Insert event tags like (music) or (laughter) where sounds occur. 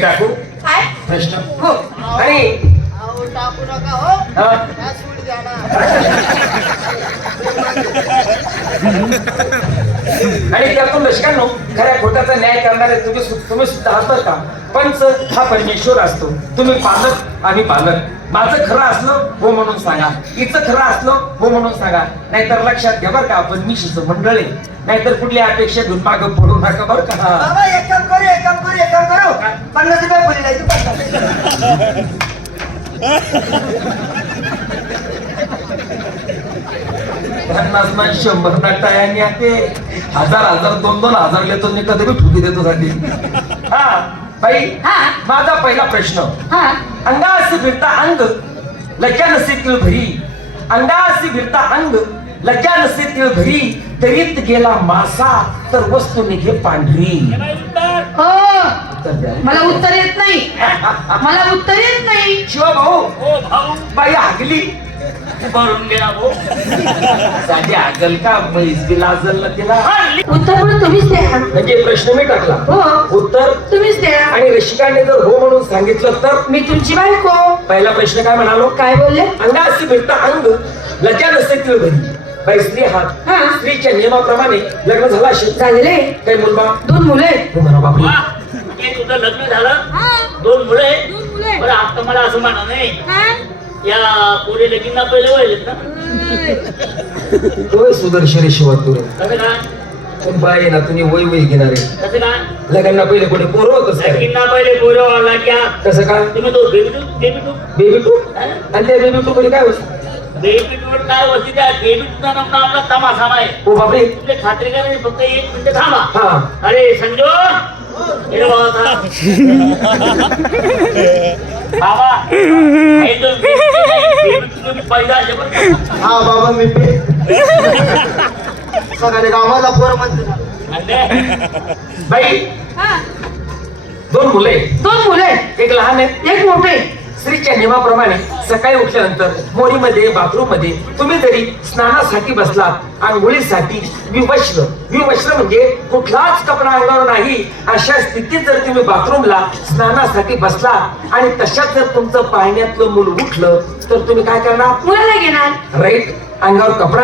टाकू? काय? प्रश्न. हो. आणि अहो, टाकू नका हो हा, त्या सूट द्या ना आणि त्यातून लष्करांनो खऱ्या खोट्याचा न्याय करणारे तुम्ही तुम्ही सुद्धा असतात का? पंच हा परमेश्वर असतो. तुम्ही पालक आम्ही पालक. माझं खरं असलं हो म्हणून सांगा. हिचं खरं असलं हो म्हणून सांगा. नाहीतर लक्षात घ्या बरं का आपण मिशीचं मंडळ आहे. नाहीतर कुठली अपेक्षा घेऊन मागं पडू नका बरं का? बाबा एक काम करू एक काम करू एक काम करू. पन्नास रुपये (laughs) नाही तू पन्नास ना शंभर ना टायांनी ते हजार हजार दोन दोन हजार लेतो मी कधी बी ठुकी देतो साठी. हा बाई हा. माझा पहिला प्रश्न. हा. अंगासी फिरता अंग लज्जा नसे तिळ भरी. अंगासी फिरता अंग लज्जा नसे तिळ भरी. तरीत गेला मासा तर वस्तू निघे पांढरी. हो. मला उत्तर येत नाही. मला उत्तर येत नाही. शिवा भाऊ ओ भाऊ. बाई हागली भरून गेला भाऊ. साधी हागल का? म्हैस बी लाजल ना तिला. उत्तर पण तुम्हीच द्या. म्हणजे प्रश्न मी टाकला. हो. उत्तर तुम्हीच द्या. आणि रसिकाने जर हो म्हणून सांगितलं तर? मी तुमची बायको. पहिला प्रश्न काय म्हणालो? काय बोलले? अंगासी फिरता अंग. लज्जा नसते तिळ भरी बाई स्त्री हात हा. स्त्रीच्या नियमाप्रमाणे लग्न झालं असेल. झालेले काही मुलबा दोन मुले म्हणा बापरे. तुझं लग्न झालं? दोन मुले बरं आता मला असं म्हणा नाही. या पुढे लगीन पहिले व्हायलेत ना? तो सुदर्शन शिवा तुरे कसं काय? पण बाई ना तुम्ही वय वय घेणारे कसं काय? लग्नांना पहिले कोणी पोरं होतच काय पहिले पोरं क्या कसं काय? तुम्ही तो baby two baby two baby two आणि त्या बेबी टू मध्ये काय होत? बेबी टू काय वस्ती त्या बेबी टूचा नाम आपला तमाशा नाही ओ बापरे. तुमचे खात्री करा नाही, फक्त एक मिनिट थांबा. अरे संजो. बाबा टू बरं का? हा बाबा मी पे सगळ्या गावाला पोर म्हणते. आणि बाई. हा, दोन मुले दोन मुले एक लहान आहे. एक मोठे स्त्रीच्या नियमाप्रमाणे सकाळी उठल्यानंतर मोरीमध्ये बाथरूममध्ये तुम्ही जरी स्नानासाठी बसलात आंघोळीसाठी विवस्त्र विवस्त्र म्हणजे कुठलाच कपडा अंगावर नाही अशा स्थितीत जर तुम्ही बाथरूमला स्नानासाठी बसला आणि तशात जर तुमचं पाण्यातलं मूल उठलं तर तुम्ही काय करणार? मुलाला घेणार. राईट अंगावर कपडा